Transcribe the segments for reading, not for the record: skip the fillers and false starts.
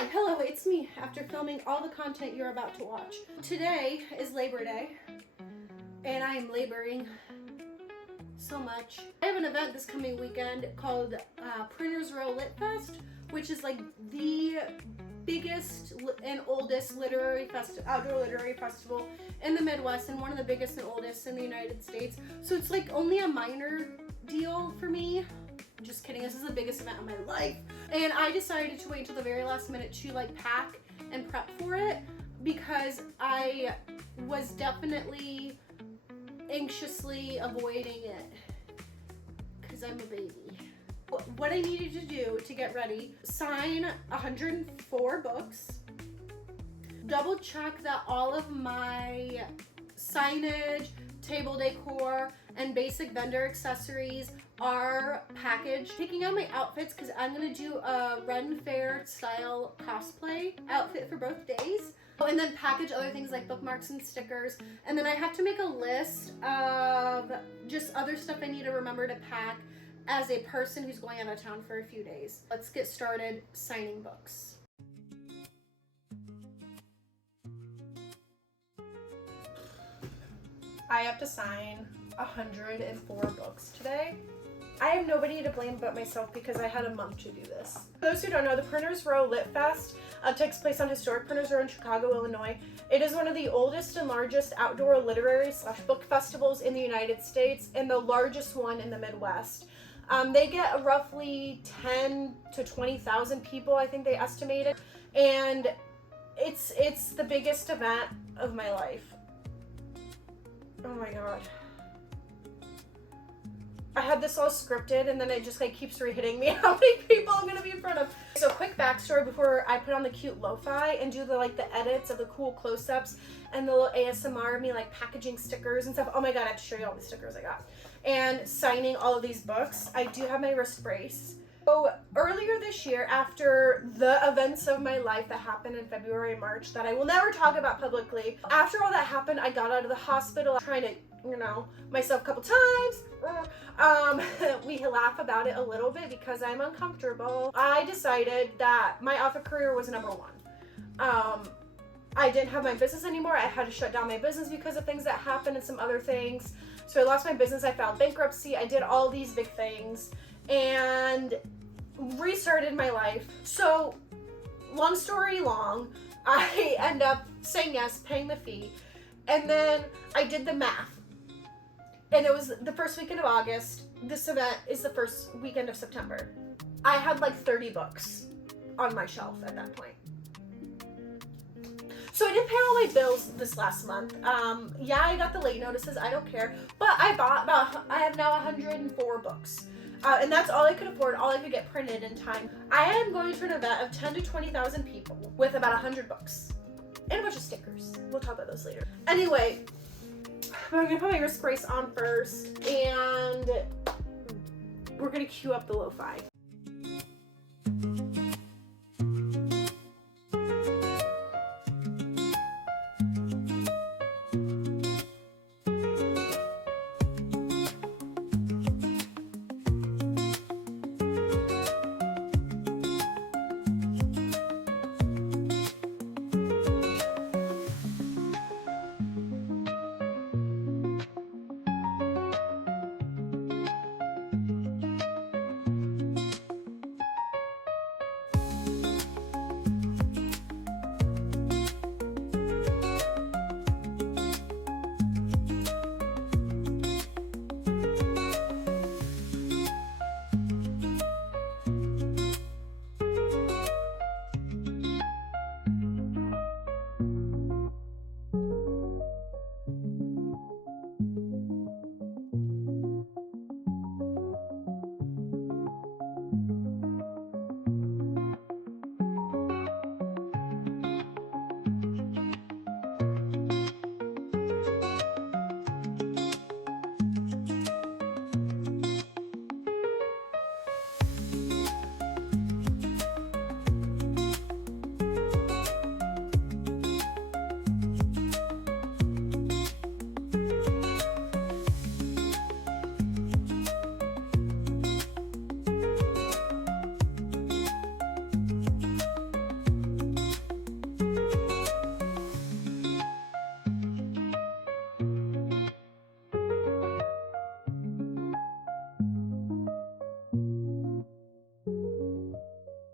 Hi, hello, it's me after filming all the content you're about to watch. Today is Labor Day, and I am laboring so much. I have an event this coming weekend called Printers Row Lit Fest, which is like the biggest and oldest outdoor literary festival in the Midwest, and one of the biggest and oldest in the United States. So it's like only a minor deal for me. Just kidding, this is the biggest event of my life. And I decided to wait until the very last minute to like pack and prep for it, because I was definitely anxiously avoiding it because I'm a baby. What I needed to do to get ready: sign 104 books, double check that all of my signage, table decor, and basic vendor accessories are packaged. Picking out my outfits, because I'm gonna do a Ren Fair style cosplay outfit for both days. And then package other things like bookmarks and stickers. And then I have to make a list of just other stuff I need to remember to pack as a person who's going out of town for a few days. Let's get started signing books. I have to sign 104 books today. I have nobody to blame but myself because I had a month to do this. For those who don't know, the Printers Row Lit Fest takes place on historic Printers Row in Chicago, Illinois. It is one of the oldest and largest outdoor literary / book festivals in the United States, and the largest one in the Midwest. They get roughly 10 to 20,000 people, I think they estimated, and it's the biggest event of my life. Oh my god. I had this all scripted, and then it just like keeps re-hitting me how many people I'm gonna be in front of. So quick backstory before I put on the cute lo-fi and do the edits of the cool close-ups and the little ASMR of me like packaging stickers and stuff. Oh my god, I have to show you all the stickers I got. And signing all of these books. I do have my wrist brace. So earlier this year, after the events of my life that happened in February and March that I will never talk about publicly, after all that happened, I got out of the hospital trying to, myself a couple times. We laugh about it a little bit because I'm uncomfortable. I decided that my author career was number one. I didn't have my business anymore. I had to shut down my business because of things that happened and some other things. So I lost my business. I filed bankruptcy. I did all these big things and restarted my life. So long story long, I end up saying yes, paying the fee, and then I did the math. And it was the first weekend of August. This event is the first weekend of September. I had like 30 books on my shelf at that point. So I didn't pay all my bills this last month. Yeah, I got the late notices, I don't care. But I have now 104 books. And that's all I could afford, all I could get printed in time. I am going to an event of 10 to 20,000 people with about 100 books. And a bunch of stickers. We'll talk about those later. Anyway, I'm gonna put my wrist brace on first, and we're gonna cue up the lo-fi.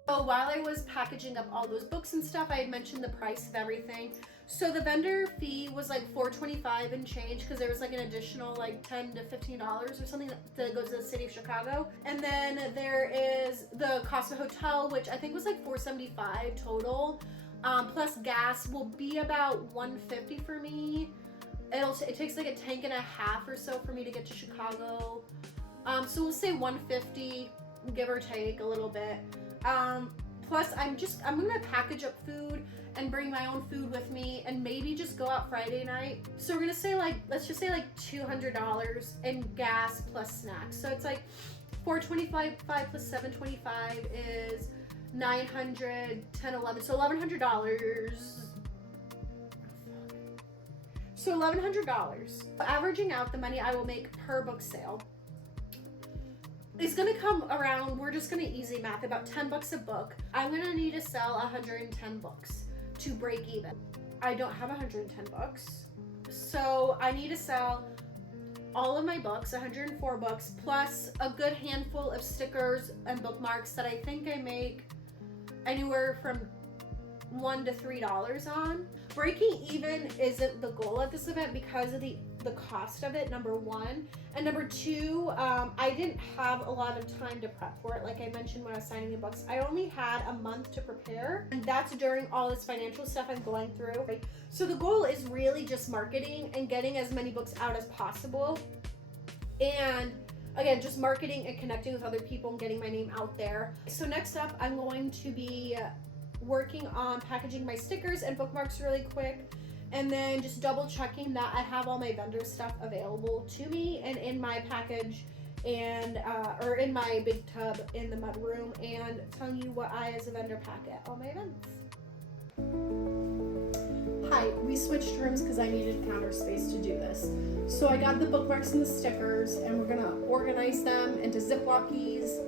So while I was packaging up all those books and stuff, I had mentioned the price of everything. So the vendor fee was like $4.25 and change, because there was like an additional like $10 to $15 or something that goes to the city of Chicago. And then there is the cost of hotel, which I think was like $4.75 total. Plus gas will be about $1.50 for me. It takes like a tank and a half or so for me to get to Chicago. So we'll say $1.50, give or take a little bit. Plus I'm gonna package up food and bring my own food with me, and maybe just go out Friday night. So we're gonna say like, let's just say like $200 in gas plus snacks. So it's like $425 plus $725 is $900, $10, $11, so $1,100. So $1,100. Averaging out the money I will make per book sale, it's gonna come around, we're just gonna easy math, about $10 a book. I'm gonna need to sell 110 books to break even. I don't have 110 books. So I need to sell all of my books, 104 books, plus a good handful of stickers and bookmarks that I think I make anywhere from $1 to $3 on. Breaking even isn't the goal of this event because of the cost of it, number one. And number two, I didn't have a lot of time to prep for it. Like I mentioned when I was signing the books, I only had a month to prepare, and that's during all this financial stuff I'm going through. So the goal is really just marketing and getting as many books out as possible. And again, just marketing and connecting with other people and getting my name out there. So next up, I'm going to be working on packaging my stickers and bookmarks really quick, and then just double checking that I have all my vendor stuff available to me and in my package, and or in my big tub in the mud room, and telling you what I as a vendor pack at all my events. Hi, we switched rooms because I needed counter space to do this. So I got the bookmarks and the stickers, and we're gonna organize them into Ziplocies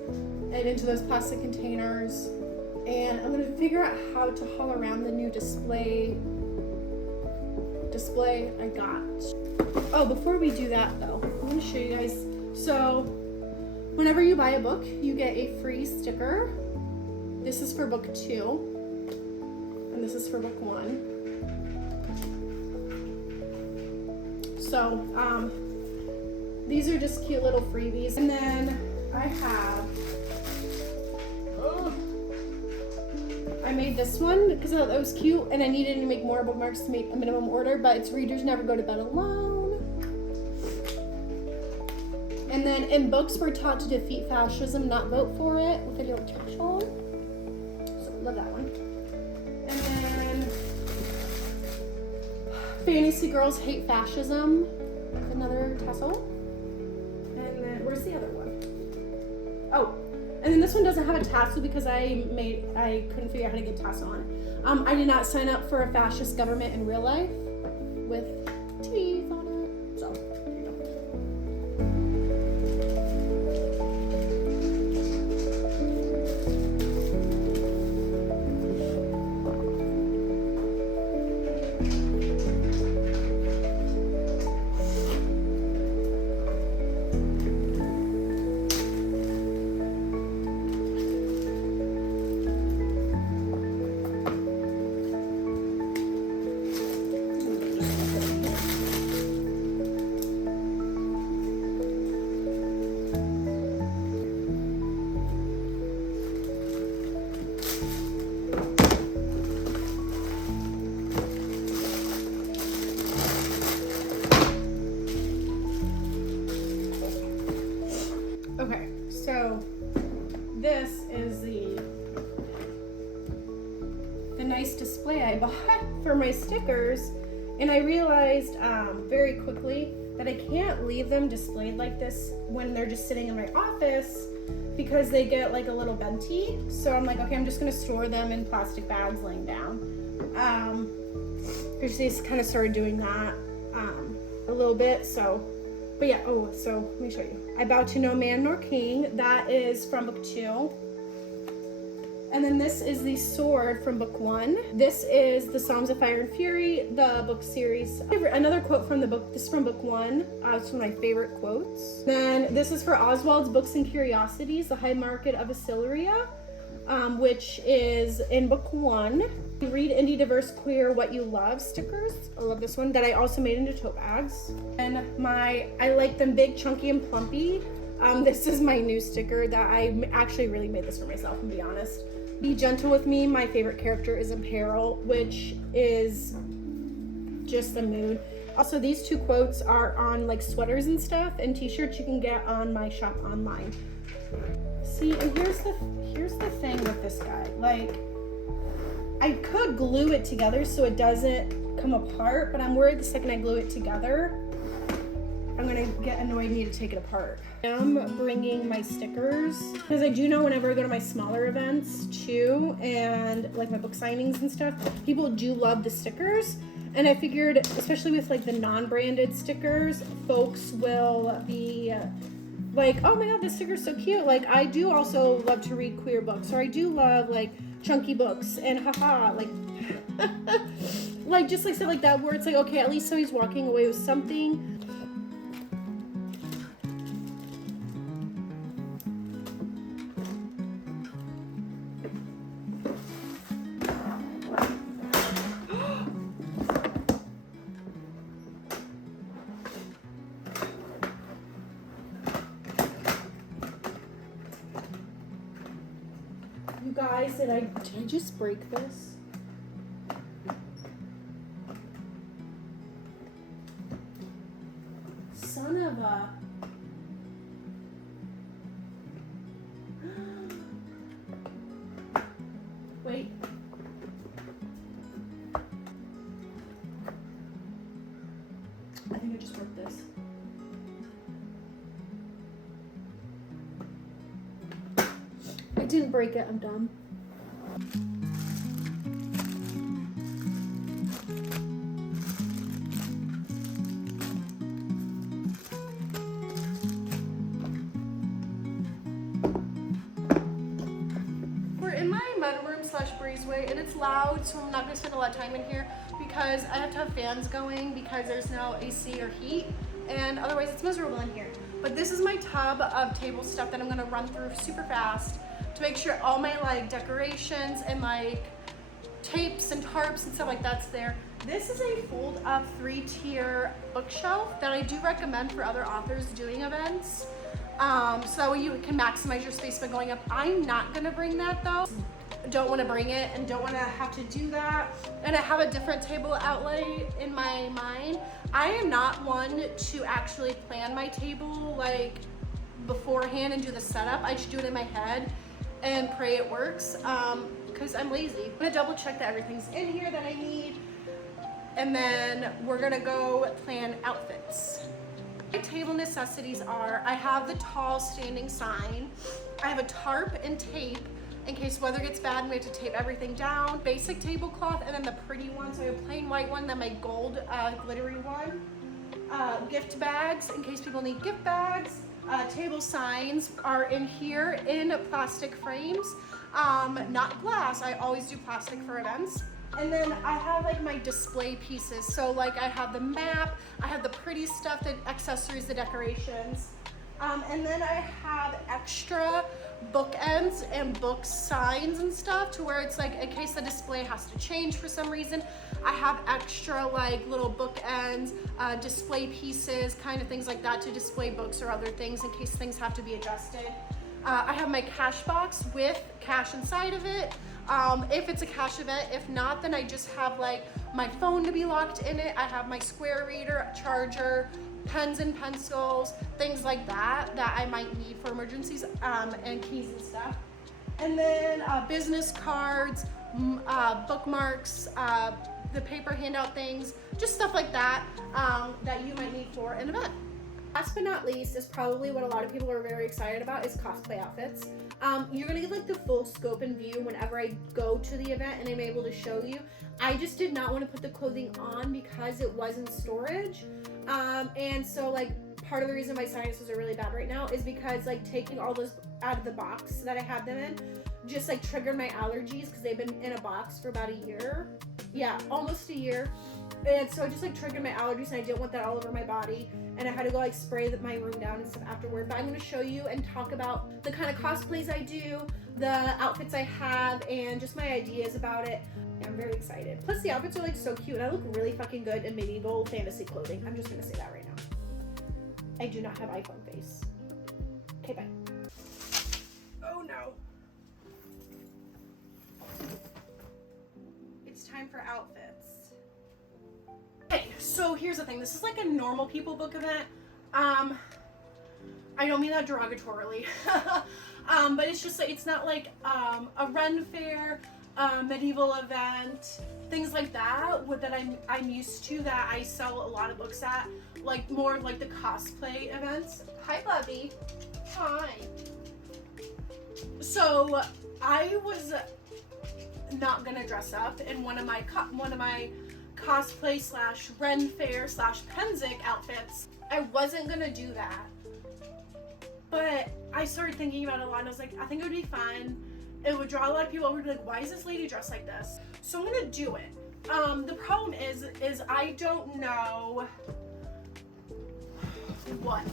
and into those plastic containers. And I'm gonna figure out how to haul around the new display I got. Oh, before we do that though, I'm gonna show you guys. So whenever you buy a book, you get a free sticker. This is for book 2, and this is for book 1. So these are just cute little freebies. And then I have, I made this one because I thought that was cute, and I needed to make more bookmarks to make a minimum order, but it's Readers Never Go to Bed Alone. And then in books, we're taught to defeat fascism, not vote for it, with a little tassel. So love that one. And then Fantasy Girls Hate Fascism, with another tassel. And then where's the other one? Oh. And then this one doesn't have a tassel because I couldn't figure out how to get a tassel on it. I did not sign up for a fascist government in real life with teeth on it. So there you go. Okay, so this is the nice display I bought for my stickers, and I realized very quickly that I can't leave them displayed like this when they're just sitting in my office because they get like a little benty. So I'm like, okay, I'm just gonna store them in plastic bags laying down. I just kind of started doing that a little bit, so. But yeah, oh, so let me show you. I Bow to No Man Nor King. That is from book 2. And then this is the sword from book 1. This is the Psalms of Fire and Fury, the book series. Another quote from the book. This is from book 1. It's one of my favorite quotes. Then this is for Oswald's Books and Curiosities, the High Market of Assyria. which is in book 1. Read Indie Diverse Queer What You Love stickers. I love this one that I also made into tote bags. And I like them big, chunky, and plumpy. This is my new sticker that I actually really made this for myself, to be honest. Be Gentle With Me. My favorite character is in peril, which is just the mood. Also, these 2 quotes are on like sweaters and stuff, and t-shirts you can get on my shop online. See, and here's the thing with this guy. Like, I could glue it together so it doesn't come apart, but I'm worried the second I glue it together, I'm gonna get annoyed need to take it apart. I'm bringing my stickers because I do know whenever I go to my smaller events too, and like my book signings and stuff, people do love the stickers. And I figured, especially with like the non-branded stickers, folks will be like, oh my god, this sticker's so cute. Like, I do also love to read queer books, or I do love like chunky books, and haha, like like just like stuff like that where it's like, okay, at least somebody's walking away with something. You guys, did I just break this? Son of a... Wait. I think I just broke this. I didn't break it, I'm dumb. We're in my mudroom slash breezeway, and it's loud, so I'm not gonna spend a lot of time in here because I have to have fans going because there's no AC or heat, and otherwise it's miserable in here. But this is my tub of table stuff that I'm gonna run through super fast to make sure all my like decorations and like tapes and tarps and stuff like that's there. This is a fold up 3-tier bookshelf that I do recommend for other authors doing events. So that way you can maximize your space by going up. I'm not gonna bring that though. Don't wanna bring it and don't wanna have to do that. And I have a different table outlay in my mind. I am not one to actually plan my table like beforehand and do the setup. I just do it in my head and pray it works because I'm lazy. I'm gonna double check that everything's in here that I need, and then we're gonna go plan outfits. My table necessities are, I have the tall standing sign, I have a tarp and tape in case weather gets bad and we have to tape everything down, basic tablecloth, and then the pretty one, so I have a plain white one, then my gold glittery one, gift bags in case people need gift bags. Table signs are in here in plastic frames, not glass. I always do plastic for events. And then I have like my display pieces. So like I have the map, I have the pretty stuff, the accessories, the decorations. And then I have extra bookends and book signs and stuff to where it's like in case the display has to change for some reason, I have extra like little bookends, display pieces, kind of things like that to display books or other things in case things have to be adjusted. I have my cash box with cash inside of it. If it's a cash event, if not, then I just have like my phone to be locked in it. I have my square reader, charger, pens and pencils, things like that that I might need for emergencies, and keys and stuff. And then business cards, bookmarks, the paper handout things, just stuff like that that you might need for an event. Last but not least is probably what a lot of people are very excited about is cosplay outfits. You're gonna get like the full scope and view whenever I go to the event and I'm able to show you. I just did not want to put the clothing on because it was in storage. And so like part of the reason my sinuses are really bad right now is because like taking all those out of the box that I had them in just like triggered my allergies because they've been in a box for about a year. Yeah, almost a year. And so it just like triggered my allergies, and I didn't want that all over my body, and I had to go like spray my room down and stuff afterward. But I'm going to show you and talk about the kind of cosplays I do, the outfits I have, and just my ideas about it. I'm very excited. Plus the outfits are like so cute, and I look really fucking good in medieval fantasy clothing. I'm just going to say that right now. I do not have iPhone face. Okay, bye. Oh no. It's time for outfits. Okay, so here's the thing. This is like a normal people book event. I don't mean that derogatorily. But it's just like, it's not like a Ren fair, medieval event, things like that I'm used to, that I sell a lot of books at, like more like the cosplay events. Hi, Bubby. Hi. So I was not gonna dress up in one of my cosplay slash Ren fair slash Penzic outfits. I wasn't gonna do that, but I started thinking about it a lot, and I was like, I think it would be fun. It would draw a lot of people over to be like, why is this lady dressed like this? So I'm gonna do it. The problem is I don't know what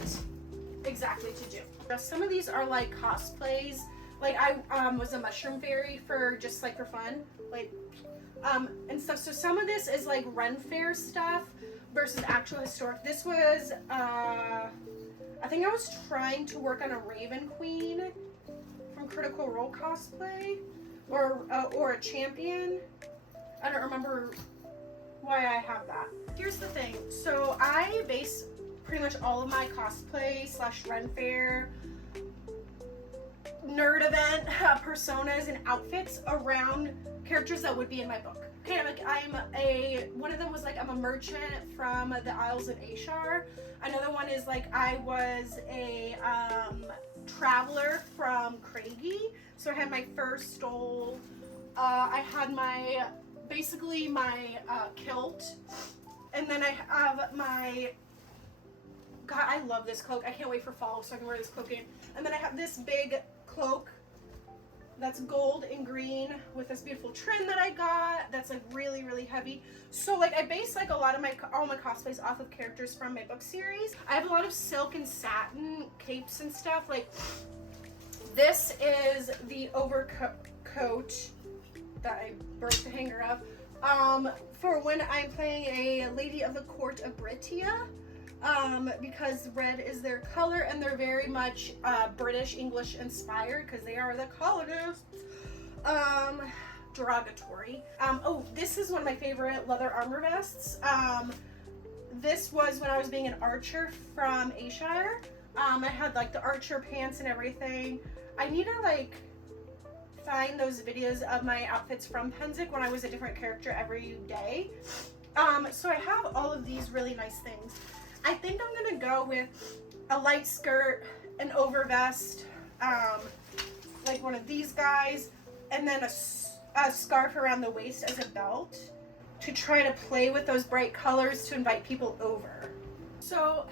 exactly to do. Some of these are like cosplays. Like I was a mushroom fairy for just like for fun, like and stuff. So some of this is like Ren fair stuff versus actual historic. This was I think I was trying to work on a Raven Queen from Critical Role cosplay, or a champion. I don't remember why I have that. Here's the thing. So I base pretty much all of my cosplay slash Ren fair nerd event personas and outfits around characters that would be in my book. Okay, like one of them was like I'm a merchant from the Isles of Ashar. Another one is like I was a traveler from Craigie. So I had my fur stole. I had my kilt, and then I have my, God, I love this cloak. I can't wait for fall so I can wear this cloak in. And then I have this big cloak that's gold and green with this beautiful trim that I got that's like really, really heavy. So like I base like a lot of all my cosplays off of characters from my book series. I have a lot of silk and satin capes and stuff. Like this is the overcoat that I broke the hanger of for when I'm playing a lady of the court of Britia. Because red is their color, and they're very much British English inspired because they are the colonists. Derogatory. Oh, this is one of my favorite leather armor vests. This was when I was being an archer from Ayrshire. I had like the archer pants and everything. I need to like find those videos of my outfits from Penzic when I was a different character every day. So I have all of these really nice things. I think I'm gonna go with a light skirt, an over vest, like one of these guys, and then a scarf around the waist as a belt to try to play with those bright colors to invite people over. So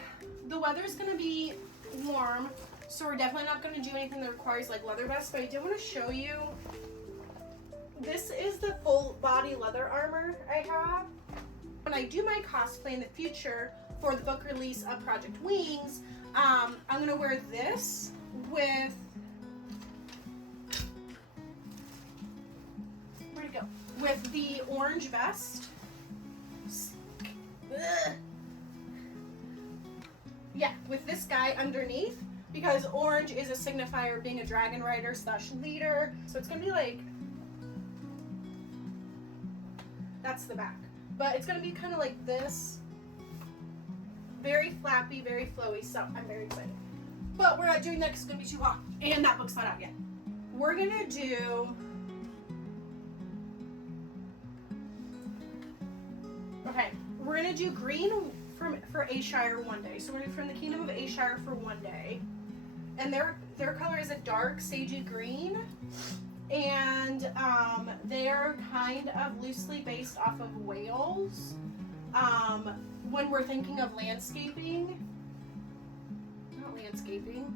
the weather's gonna be warm, so we're definitely not gonna do anything that requires like leather vests, but I did want to show you. This is the full body leather armor I have. When I do my cosplay in the future for the book release of Project Wings, I'm gonna wear this with, where'd it go? With the orange vest. Ugh. Yeah, with this guy underneath, because orange is a signifier of being a dragon rider slash leader. So it's gonna be like, that's the back. But it's gonna be kind of like this. Very flappy, very flowy, so I'm very excited. But we're not doing that because it's gonna be too hot, and that book's not out yet. We're gonna do, okay, we're gonna do green for Ayrshire one day. So we're gonna do from the Kingdom of Ayrshire for one day. And their color is a dark sagey green. And they're kind of loosely based off of Wales. When we're thinking of landscaping, not landscaping,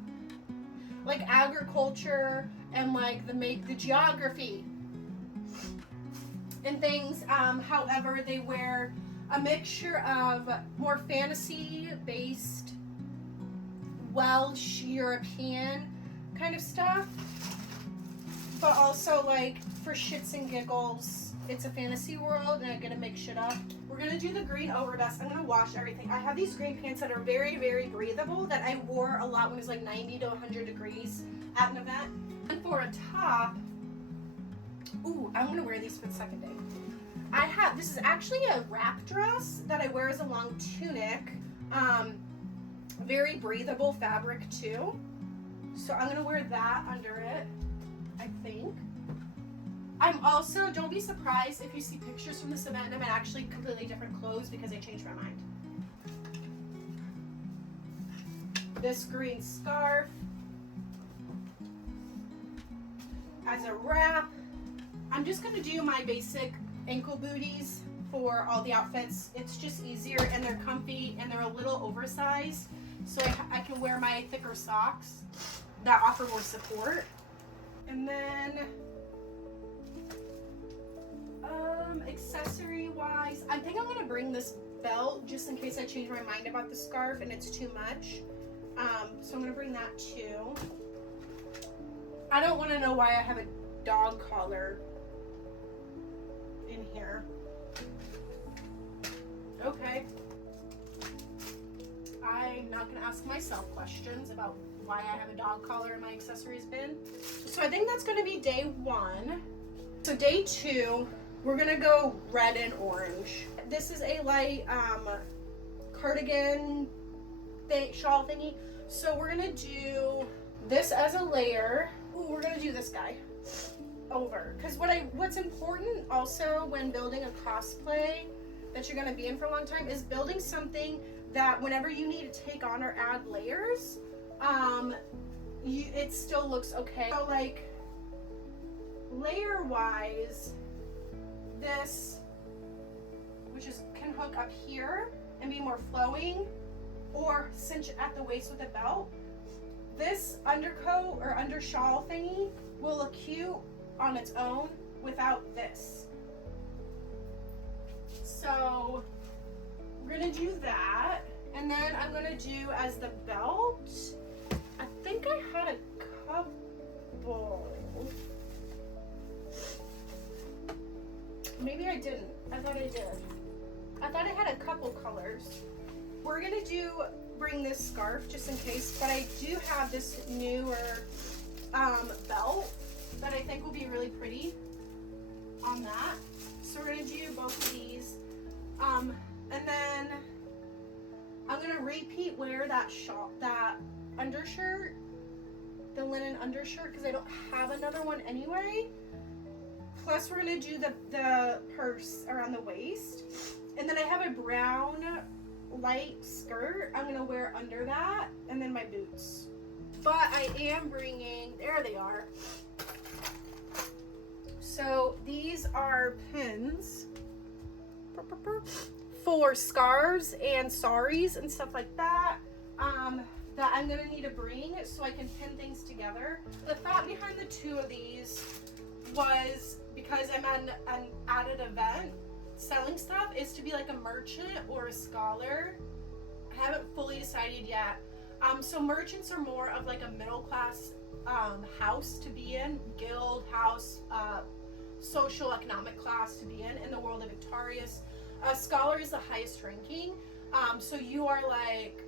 like agriculture and like the geography. and things. However, they wear a mixture of more fantasy based Welsh, European kind of stuff, but also like for shits and giggles, it's a fantasy world and I'm gonna mix shit up. We're gonna do the green overdust. I'm gonna wash everything. I have these green pants that are very, very breathable that I wore a lot when it was like 90 to 100 degrees at an event. And for a top, ooh, I'm gonna wear these for the second day. This is actually a wrap dress that I wear as a long tunic. Very breathable fabric too. So I'm gonna wear that under it, I think. I'm also, don't be surprised if you see pictures from this event and I'm in actually completely different clothes because I changed my mind. This green scarf as a wrap. I'm just gonna do my basic ankle booties for all the outfits. It's just easier and they're comfy and they're a little oversized, so I can wear my thicker socks that offer more support. And then accessory wise, I think I'm gonna bring this belt just in case I change my mind about the scarf and it's too much. So I'm gonna bring that too. I don't want to know why I have a dog collar in here. Okay. I'm not gonna ask myself questions about why I have a dog collar in my accessories bin. So I think that's gonna be day 1. So day 2, we're gonna go red and orange. This is a light cardigan shawl thingy. So we're gonna do this as a layer. Ooh, we're gonna do this guy over. Because what's important also when building a cosplay that you're gonna be in for a long time is building something that whenever you need to take on or add layers, it still looks okay. So like layer wise, this, which can hook up here and be more flowing, or cinch at the waist with a belt. This undercoat or under shawl thingy will look cute on its own without this. So we're gonna do that, and then I'm gonna do as the belt, I think I had a couple. Maybe I didn't. I thought I did. I thought I had a couple colors. We're gonna bring this scarf just in case, but I do have this newer belt that I think will be really pretty on that. So we're gonna do both of these. And then I'm gonna repeat wear that undershirt, the linen undershirt, because I don't have another one anyway. Plus we're gonna do the purse around the waist. And then I have a brown light skirt I'm gonna wear under that, and then my boots. But I am bringing, there they are. So these are pins for scarves and saris and stuff like that, that I'm gonna need to bring so I can pin things together. The thought behind the 2 of these was because I'm at an event selling stuff, is to be like a merchant or a scholar. I haven't fully decided yet. So merchants are more of like a middle class house to be in, guild house, social economic class to be in the world of Victorious. Scholar is the highest ranking. So you are like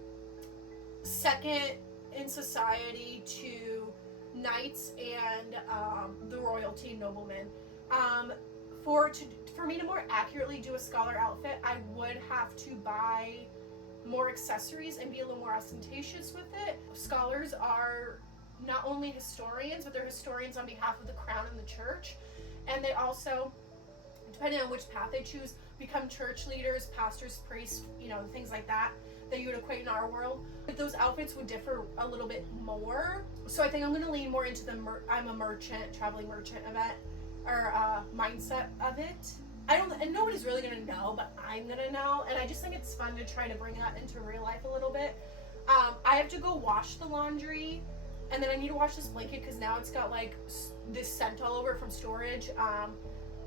second in society to knights and the royalty noblemen. For me to more accurately do a scholar outfit, I would have to buy more accessories and be a little more ostentatious with it. Scholars are not only historians, but they're historians on behalf of the crown and the church. And they also, depending on which path they choose, become church leaders, pastors, priests, things like that you would equate in our world. But those outfits would differ a little bit more. So I think I'm going to lean more into the I'm a merchant, traveling merchant event, or mindset of it. And nobody's really gonna know, but I'm gonna know, and I just think it's fun to try to bring that into real life a little bit. I have to go wash the laundry, and then I need to wash this blanket because now it's got like this scent all over it from storage.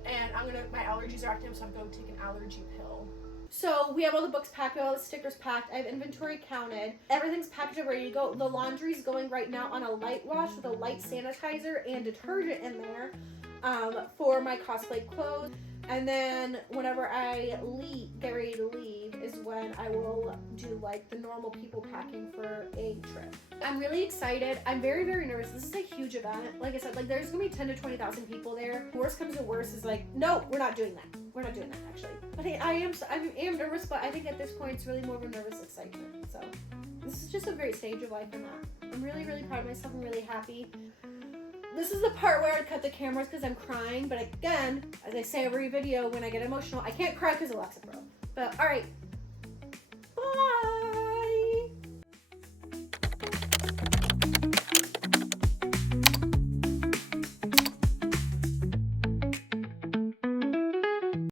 and my allergies are acting up, so I'm going to take an allergy pill. So we have all the books packed, we have all the stickers packed, I have inventory counted, everything's packaged and ready to go. The laundry's going right now on a light wash with a light sanitizer and detergent in there for my cosplay clothes. And then whenever I get ready to leave is when I will do like the normal people packing for a trip. I'm really excited. I'm very, very nervous. This is a huge event. Like I said, like there's gonna be 10 to 20,000 people there. Worst comes to worst is like, no, we're not doing that. We're not doing that actually. But I am nervous, but I think at this point it's really more of a nervous excitement. So this is just a great stage of life in that. I'm really, really proud of myself. I'm really happy. This is the part where I cut the cameras because I'm crying, but again, as I say every video, when I get emotional, I can't cry because Alexa broke. But all right,